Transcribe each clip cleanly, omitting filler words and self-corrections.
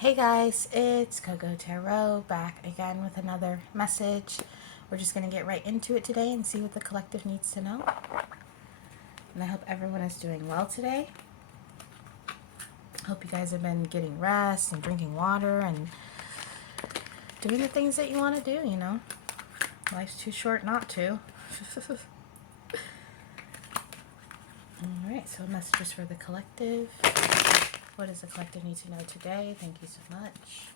Hey guys, it's Coco Tarot back again with another message. We're just going to get right into it today and see what the collective needs to know. And I hope everyone is doing well today. Hope you guys have been getting rest and drinking water and doing the things that you want to do, you know. Life's too short not to. Alright, so messages for the collective. What does the collective need to know today? Thank you so much.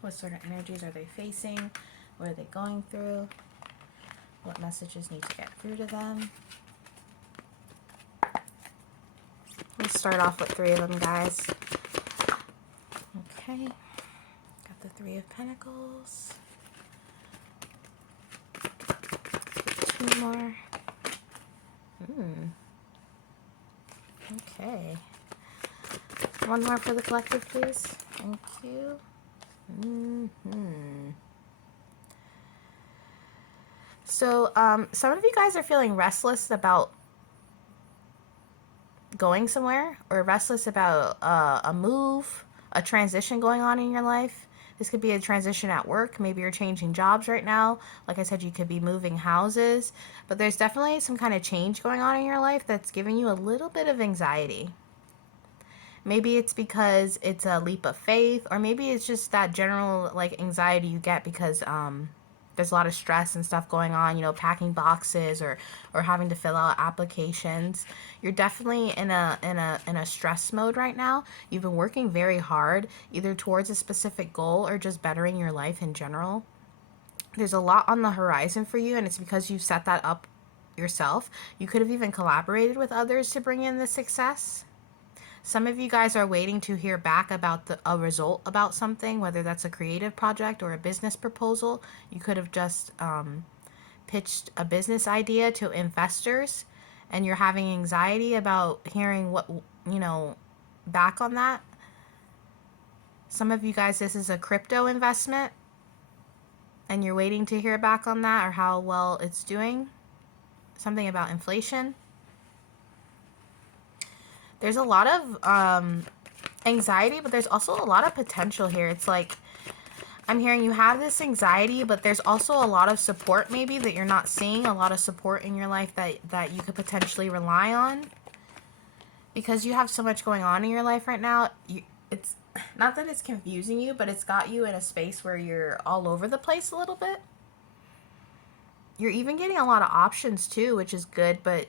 What sort of energies are they facing? What are they going through? What messages need to get through to them? Let's start off with 3 of them, guys. Okay. Got the 3 of Pentacles. 2 more. Okay. 1 more for the collective, please. Thank you. So, some of you guys are feeling restless about going somewhere, or restless about a move, a transition going on in your life. This could be a transition at work. Maybe you're changing jobs right now. Like I said, you could be moving houses. But there's definitely some kind of change going on in your life that's giving you a little bit of anxiety. Maybe it's because it's a leap of faith, or maybe it's just that general like anxiety you get because there's a lot of stress and stuff going on, you know, packing boxes or having to fill out applications. You're definitely in a stress mode right now. You've been working very hard either towards a specific goal or just bettering your life in general. There's a lot on the horizon for you, and it's because you set that up yourself. You could have even collaborated with others to bring in the success. Some of you guys are waiting to hear back about a result about something, whether that's a creative project or a business proposal. You could have just pitched a business idea to investors, and you're having anxiety about hearing what, you know, back on that. Some of you guys, this is a crypto investment, and you're waiting to hear back on that or how well it's doing. Something about inflation. There's a lot of anxiety, but there's also a lot of potential here. It's like, I'm hearing you have this anxiety, but there's also a lot of support maybe that you're not seeing. A lot of support in your life that you could potentially rely on. Because you have so much going on in your life right now. It's not that it's confusing you, but it's got you in a space where you're all over the place a little bit. You're even getting a lot of options too, which is good, but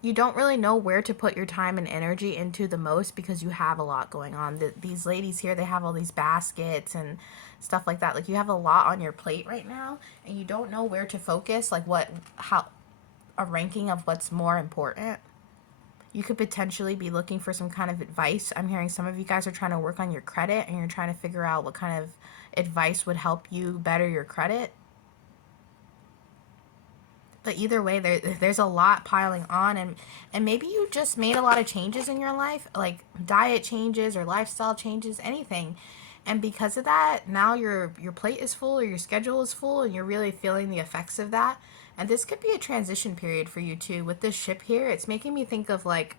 you don't really know where to put your time and energy into the most because you have a lot going on. These ladies here, they have all these baskets and stuff like that. Like, you have a lot on your plate right now, and you don't know where to focus, like how a ranking of what's more important. You could potentially be looking for some kind of advice. I'm hearing some of you guys are trying to work on your credit, and you're trying to figure out what kind of advice would help you better your credit. But either way, there's a lot piling on, and maybe you just made a lot of changes in your life, like diet changes or lifestyle changes, anything. And because of that, now your plate is full or your schedule is full, and you're really feeling the effects of that. And this could be a transition period for you too. With this ship here, it's making me think of like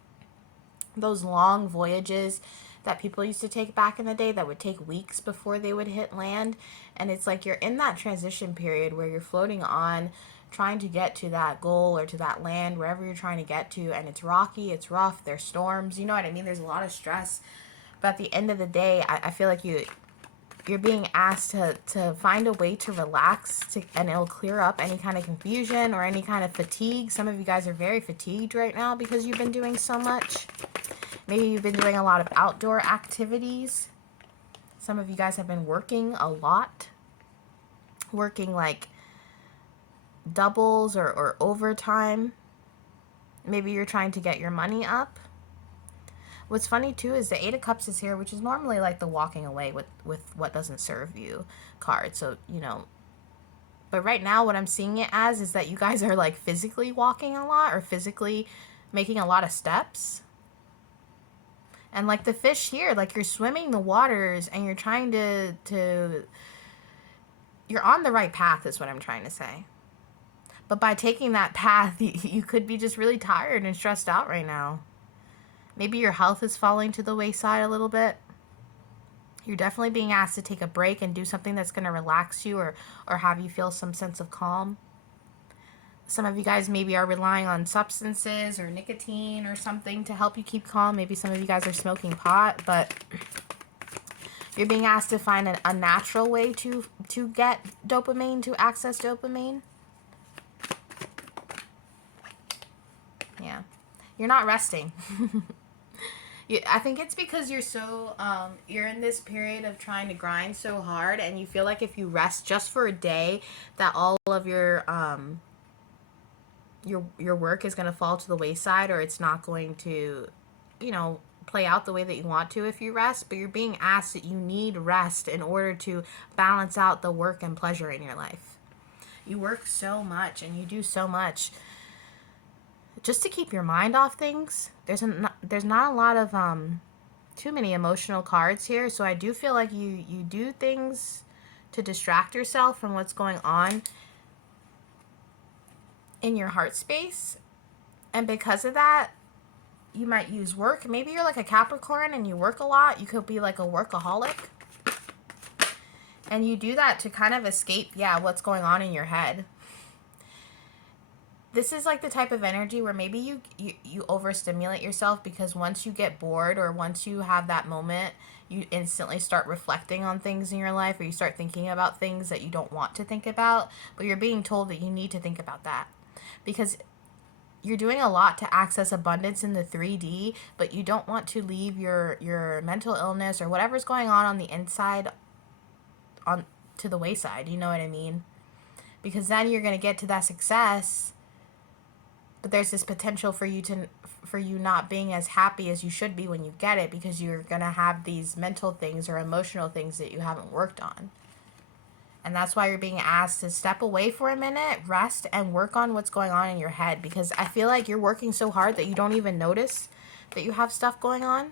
those long voyages that people used to take back in the day that would take weeks before they would hit land. And it's like you're in that transition period where you're floating on, trying to get to that goal or to that land, wherever you're trying to get to, and it's rocky, it's rough, there's storms, you know what I mean? There's a lot of stress. But at the end of the day, I feel like you're being asked to find a way to relax, and it'll clear up any kind of confusion or any kind of fatigue. Some of you guys are very fatigued right now because you've been doing so much. Maybe you've been doing a lot of outdoor activities. Some of you guys have been working a lot. Working like doubles or overtime. Maybe you're trying to get your money up. What's funny too is the 8 of Cups is here, which is normally like the walking away with what doesn't serve you card. So, you know, but right now what I'm seeing it as is that you guys are like physically walking a lot or physically making a lot of steps. And like the fish here, like you're swimming the waters and you're trying to you're on the right path is what I'm trying to say. But by taking that path, you could be just really tired and stressed out right now. Maybe your health is falling to the wayside a little bit. You're definitely being asked to take a break and do something that's going to relax you, or have you feel some sense of calm. Some of you guys maybe are relying on substances or nicotine or something to help you keep calm. Maybe some of you guys are smoking pot, but you're being asked to find a natural way to get dopamine, to access dopamine. Yeah. You're not resting. I think it's because you're so, you're in this period of trying to grind so hard, and you feel like if you rest just for a day, that all of your work is going to fall to the wayside, or it's not going to, play out the way that you want to if you rest. But you're being asked that you need rest in order to balance out the work and pleasure in your life. You work so much and you do so much just to keep your mind off things. There's not a lot of too many emotional cards here, so I do feel like you do things to distract yourself from what's going on in your heart space. And because of that, you might use work. Maybe you're like a Capricorn and you work a lot. You could be like a workaholic. And you do that to kind of escape, what's going on in your head. This is like the type of energy where maybe you overstimulate yourself, because once you get bored or once you have that moment, you instantly start reflecting on things in your life, or you start thinking about things that you don't want to think about, but you're being told that you need to think about that because you're doing a lot to access abundance in the 3D, but you don't want to leave your mental illness or whatever's going on the inside on to the wayside. You know what I mean? Because then you're going to get to that success, but there's this potential for you not being as happy as you should be when you get it, because you're going to have these mental things or emotional things that you haven't worked on. And that's why you're being asked to step away for a minute, rest, and work on what's going on in your head, because I feel like you're working so hard that you don't even notice that you have stuff going on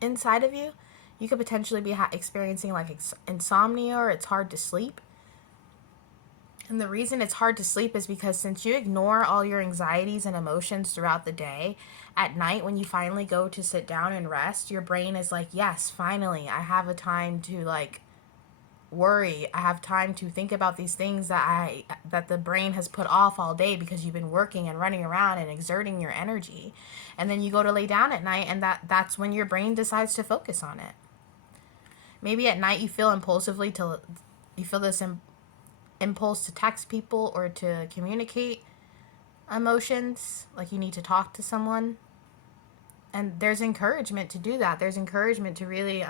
inside of you. You could potentially be experiencing like insomnia, or it's hard to sleep. And the reason it's hard to sleep is because since you ignore all your anxieties and emotions throughout the day, at night when you finally go to sit down and rest, your brain is like, yes, finally, I have a time to like worry. I have time to think about these things that the brain has put off all day because you've been working and running around and exerting your energy. And then you go to lay down at night, and that's when your brain decides to focus on it. Maybe at night you feel this impulse to text people or to communicate emotions, like you need to talk to someone. And there's encouragement to do that. There's encouragement to really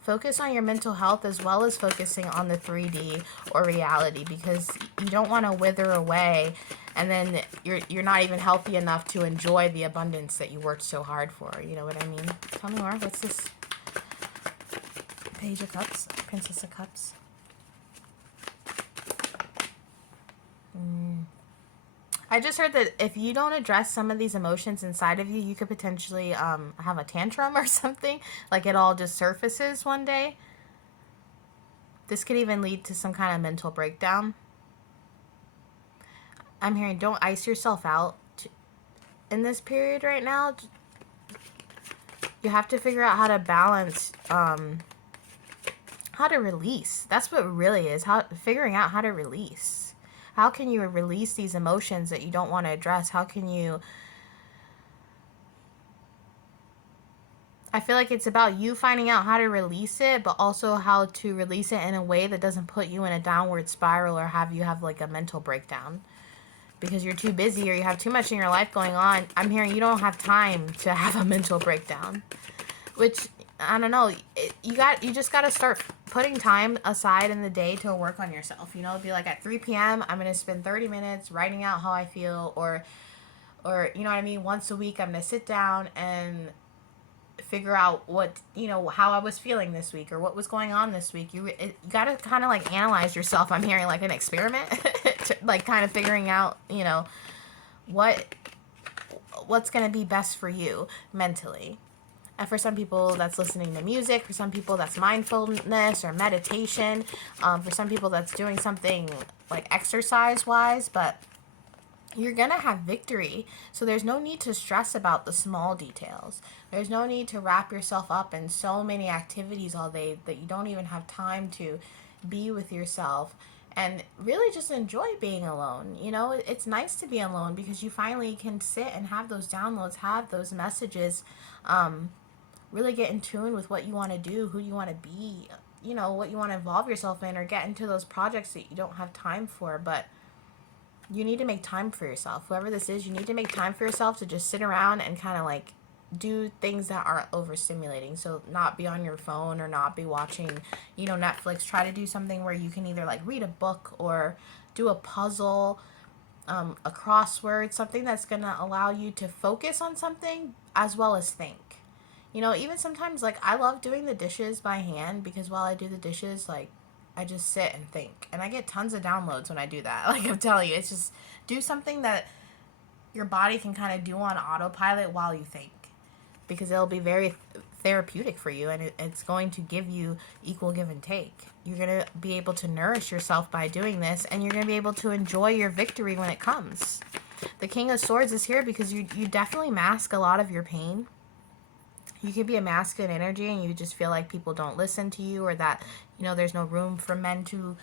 focus on your mental health as well as focusing on the 3D or reality, because you don't want to wither away and then you're not even healthy enough to enjoy the abundance that you worked so hard for. You know what I mean? Tell me more. What's this? Page of Cups, Princess of Cups. I just heard that if you don't address some of these emotions inside of you, you could potentially have a tantrum or something. Like it all just surfaces one day. This could even lead to some kind of mental breakdown. I'm hearing don't ice yourself out in this period right now. You have to figure out how to balance, how to release. That's what it really is. Figuring out how to release. How can you release these emotions that you don't want to address? How can you... I feel like it's about you finding out how to release it, but also how to release it in a way that doesn't put you in a downward spiral or have you have like a mental breakdown. Because you're too busy or you have too much in your life going on. I'm hearing you don't have time to have a mental breakdown. Which... I don't know, you just got to start putting time aside in the day to work on yourself. You know, be like at 3 p.m. I'm going to spend 30 minutes writing out how I feel, or you know what I mean, once a week I'm going to sit down and figure out what, how I was feeling this week or what was going on this week. You got to kind of like analyze yourself. I'm hearing like an experiment, like kind of figuring out, what's going to be best for you mentally. And for some people, that's listening to music. For some people, that's mindfulness or meditation. For some people, that's doing something like exercise-wise. But you're gonna have victory. So there's no need to stress about the small details. There's no need to wrap yourself up in so many activities all day that you don't even have time to be with yourself and really just enjoy being alone. You know, it's nice to be alone because you finally can sit and have those downloads, have those messages, really get in tune with what you want to do, who you want to be, you know, what you want to involve yourself in, or get into those projects that you don't have time for. But you need to make time for yourself. Whoever this is, you need to make time for yourself to just sit around and kind of like do things that aren't overstimulating. So not be on your phone or not be watching, you know, Netflix. Try to do something where you can either like read a book or do a puzzle, a crossword, something that's going to allow you to focus on something as well as think. You know, even sometimes like I love doing the dishes by hand because while I do the dishes, like I just sit and think. And I get tons of downloads when I do that. Like I'm telling you, it's just do something that your body can kind of do on autopilot while you think. Because it'll be very therapeutic for you and it's going to give you equal give and take. You're going to be able to nourish yourself by doing this and you're going to be able to enjoy your victory when it comes. The King of Swords is here because you definitely mask a lot of your pain. You could be a masculine energy and you just feel like people don't listen to you or that, you know, there's no room for men to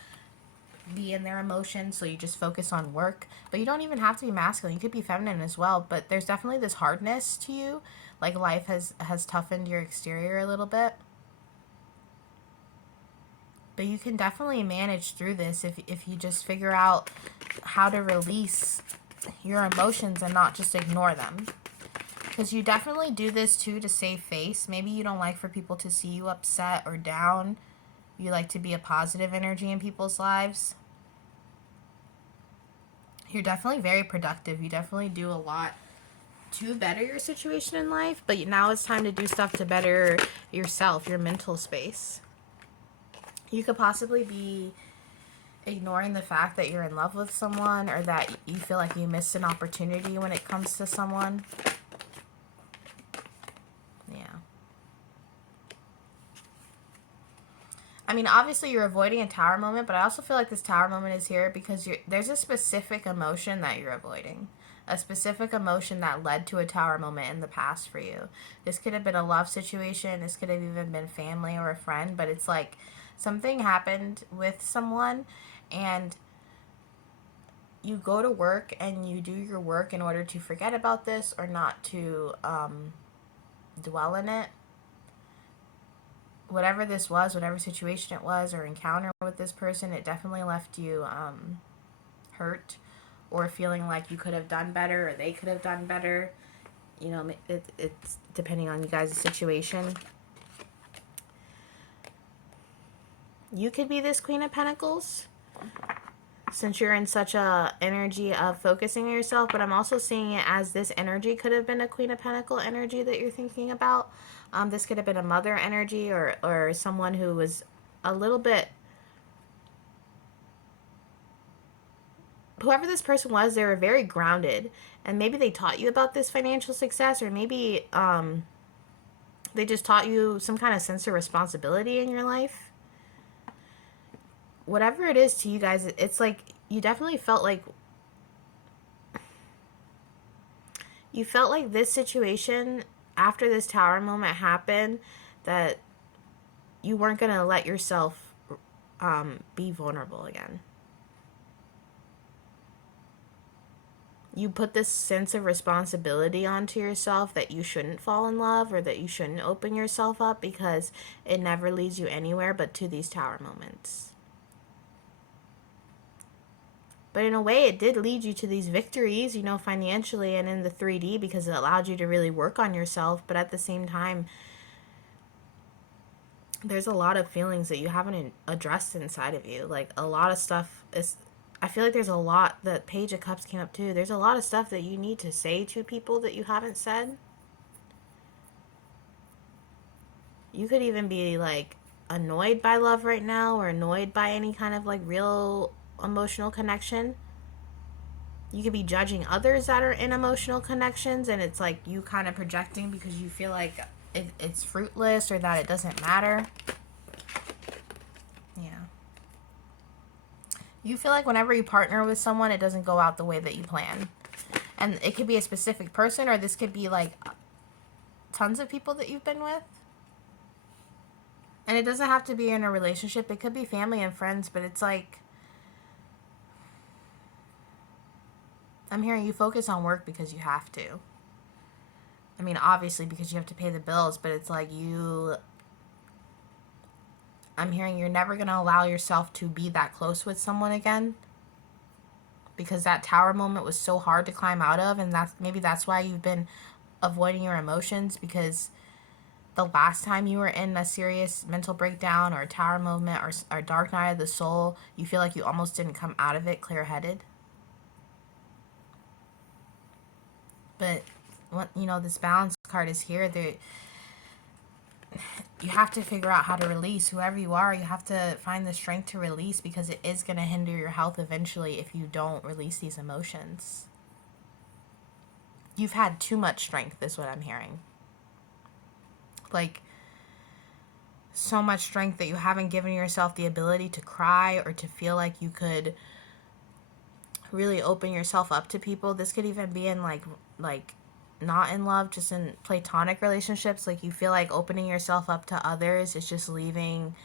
be in their emotions, so you just focus on work. But you don't even have to be masculine. You could be feminine as well, but there's definitely this hardness to you. Like life has toughened your exterior a little bit. But you can definitely manage through this if you just figure out how to release your emotions and not just ignore them. Because you definitely do this too to save face. Maybe you don't like for people to see you upset or down. You like to be a positive energy in people's lives. You're definitely very productive. You definitely do a lot to better your situation in life. But now it's time to do stuff to better yourself, your mental space. You could possibly be ignoring the fact that you're in love with someone or that you feel like you missed an opportunity when it comes to someone. I mean, obviously you're avoiding a tower moment, but I also feel like this tower moment is here because there's a specific emotion that you're avoiding. A specific emotion that led to a tower moment in the past for you. This could have been a love situation. This could have even been family or a friend, but it's like something happened with someone and you go to work and you do your work in order to forget about this or not to dwell in it. Whatever this was, whatever situation it was or encounter with this person, it definitely left you hurt or feeling like you could have done better or they could have done better. You know, it's depending on you guys' situation. You could be this Queen of Pentacles since you're in such a energy of focusing on yourself, but I'm also seeing it as this energy could have been a Queen of Pentacle energy that you're thinking about. This could have been a mother energy or someone who was a little bit... Whoever this person was, they were very grounded. And maybe they taught you about this financial success, or maybe they just taught you some kind of sense of responsibility in your life. Whatever it is to you guys, it's like you definitely felt like... You felt like this situation... After this tower moment happened, that you weren't going to let yourself be vulnerable again. You put this sense of responsibility onto yourself that you shouldn't fall in love or that you shouldn't open yourself up because it never leads you anywhere but to these tower moments. But in a way, it did lead you to these victories, you know, financially and in the 3D because it allowed you to really work on yourself. But at the same time, there's a lot of feelings that you haven't addressed inside of you. Like, a lot of stuff is... I feel like there's a lot... The Page of Cups came up too. There's a lot of stuff that you need to say to people that you haven't said. You could even be, like, annoyed by love right now or annoyed by any kind of, like, real... emotional connection. You could be judging others that are in emotional connections and it's like you kind of projecting because you feel like it's fruitless or that it doesn't matter. Yeah. You feel like whenever you partner with someone, it doesn't go out the way that you plan. And it could be a specific person, or this could be like tons of people that you've been with. And it doesn't have to be in a relationship. It could be family and friends, but it's like, I'm hearing you focus on work because you have to. I mean, obviously because you have to pay the bills, but it's like I'm hearing you're never going to allow yourself to be that close with someone again, because that tower moment was so hard to climb out of, and that's why you've been avoiding your emotions, because the last time you were in a serious mental breakdown or a tower moment or dark night of the soul, you feel like you almost didn't come out of it clear-headed. But this balance card is here. You have to figure out how to release whoever you are. You have to find the strength to release, because it is going to hinder your health eventually if you don't release these emotions. You've had too much strength, is what I'm hearing. Like, so much strength that you haven't given yourself the ability to cry or to feel like you could really open yourself up to people. This could even be in like not in love, just in platonic relationships. Like, you feel like opening yourself up to others is just leaving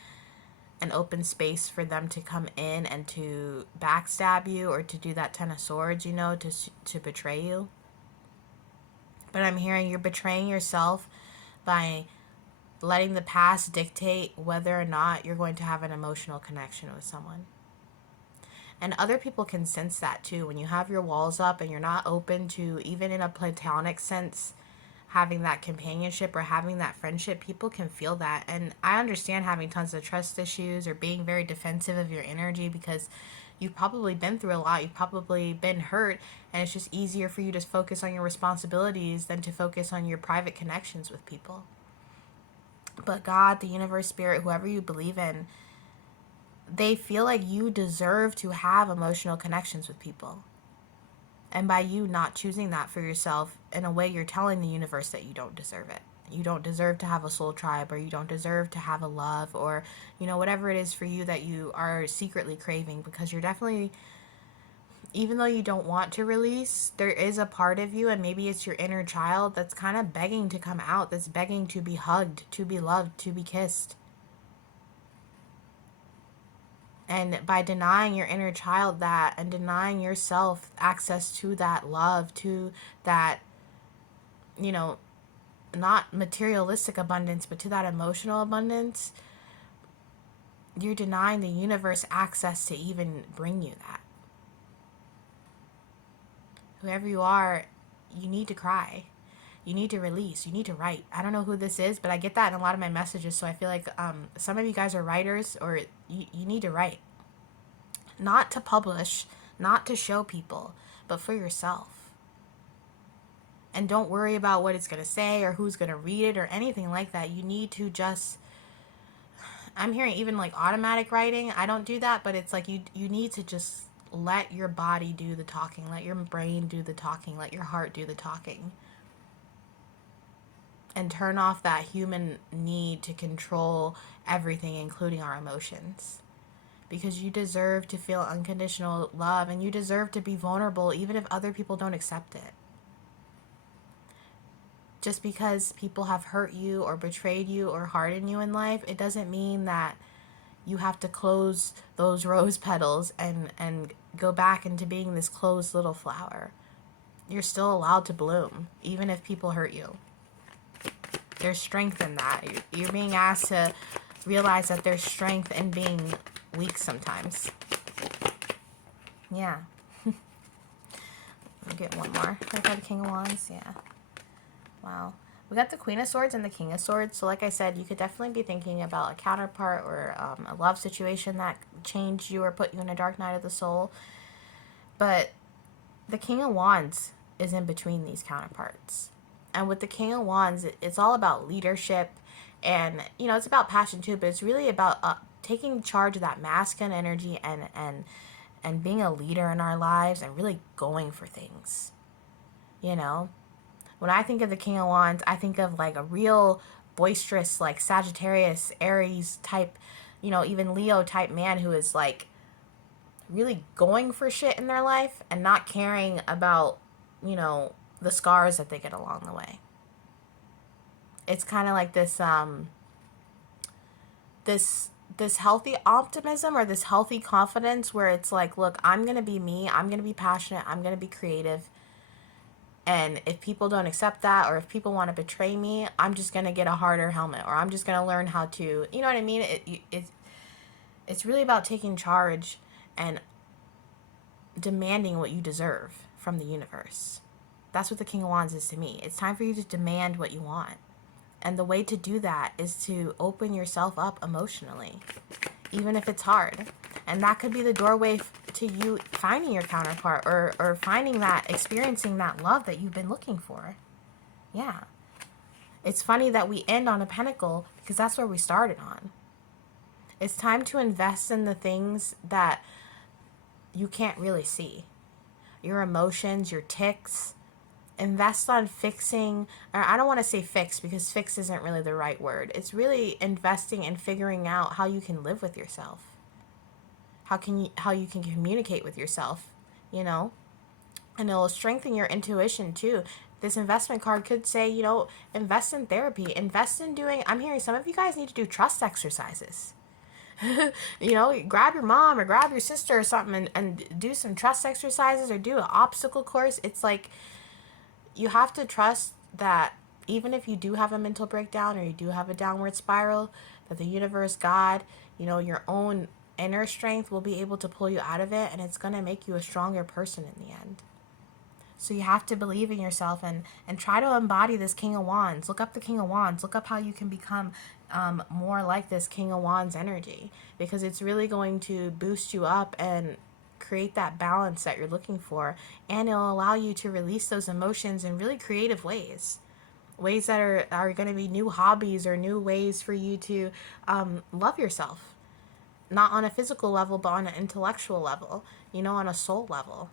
an open space for them to come in and to backstab you, or to do that Ten of Swords, to betray you. But I'm hearing you're betraying yourself by letting the past dictate whether or not you're going to have an emotional connection with someone. And other people can sense that too. When you have your walls up and you're not open to, even in a platonic sense, having that companionship or having that friendship, people can feel that. And I understand having tons of trust issues or being very defensive of your energy, because you've probably been through a lot. You've probably been hurt, and it's just easier for you to focus on your responsibilities than to focus on your private connections with people. But God, the universe, spirit, whoever you believe in, they feel like you deserve to have emotional connections with people. And by you not choosing that for yourself, in a way, you're telling the universe that you don't deserve it. You don't deserve to have a soul tribe, or you don't deserve to have a love, or, whatever it is for you that you are secretly craving, because you're definitely, even though you don't want to release, there is a part of you, and maybe it's your inner child, that's kind of begging to come out, that's begging to be hugged, to be loved, to be kissed. And by denying your inner child that, and denying yourself access to that love, to that, not materialistic abundance, but to that emotional abundance, you're denying the universe access to even bring you that. Whoever you are, you need to cry. You need to release. You need to write. I don't know who this is, but I get that in a lot of my messages. So I feel like some of you guys are writers, or you need to write. Not to publish, not to show people, but for yourself. And don't worry about what it's going to say or who's going to read it or anything like that. You need to just, I'm hearing even like automatic writing. I don't do that, but it's like you need to just let your body do the talking. Let your brain do the talking. Let your heart do the talking. And turn off that human need to control everything, including our emotions. Because you deserve to feel unconditional love, and you deserve to be vulnerable even if other people don't accept it. Just because people have hurt you or betrayed you or hardened you in life, it doesn't mean that you have to close those rose petals and go back into being this closed little flower. You're still allowed to bloom, even if people hurt you. There's strength in that. You're being asked to realize that there's strength in being weak sometimes. Yeah. I'll get one more. I got the King of Wands. Yeah. Wow. We got the Queen of Swords and the King of Swords. So like I said, you could definitely be thinking about a counterpart or a love situation that changed you or put you in a dark night of the soul. But the King of Wands is in between these counterparts. And with the King of Wands, it's all about leadership. And, it's about passion too, but it's really about taking charge of that masculine energy and being a leader in our lives and really going for things. When I think of the King of Wands, I think of like a real boisterous, like Sagittarius, Aries type, even Leo type man who is like really going for shit in their life and not caring about, you know, the scars that they get along the way. It's kind of like this healthy optimism or this healthy confidence where it's like, look, I'm going to be me, I'm going to be passionate, I'm going to be creative. And if people don't accept that, or if people want to betray me, I'm just going to get a harder helmet, or I'm just going to learn how to, you know what I mean? It's really about taking charge and demanding what you deserve from the universe. That's what the King of Wands is to me. It's time for you to demand what you want. And the way to do that is to open yourself up emotionally, even if it's hard. And that could be the doorway to you finding your counterpart, or finding that, experiencing that love that you've been looking for. Yeah. It's funny that we end on a pentacle because that's where we started on. It's time to invest in the things that you can't really see. Your emotions, your tics. Invest on fixing, or I don't want to say fix because fix isn't really the right word. It's really investing in figuring out how you can live with yourself. How you can communicate with yourself, you know? And it'll strengthen your intuition too. This investment card could say, you know, invest in therapy, invest in doing, I'm hearing some of you guys need to do trust exercises. You know, grab your mom or grab your sister or something, and do some trust exercises, or do an obstacle course. It's like, you have to trust that even if you do have a mental breakdown, or you do have a downward spiral, that the universe, God, you know, your own inner strength will be able to pull you out of it, and it's going to make you a stronger person in the end. So you have to believe in yourself, and try to embody this King of Wands. Look up the King of Wands. Look up how you can become more like this King of Wands energy, because it's really going to boost you up and create that balance that you're looking for, and it'll allow you to release those emotions in really creative ways that are going to be new hobbies, or new ways for you to love yourself, not on a physical level but on an intellectual level, you know, on a soul level.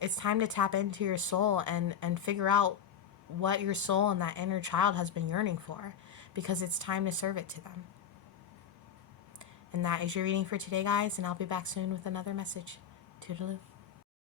It's time to tap into your soul, and figure out what your soul and that inner child has been yearning for, because it's time to serve it to them. And that is your reading for today, guys, and I'll be back soon with another message. Toodaloo.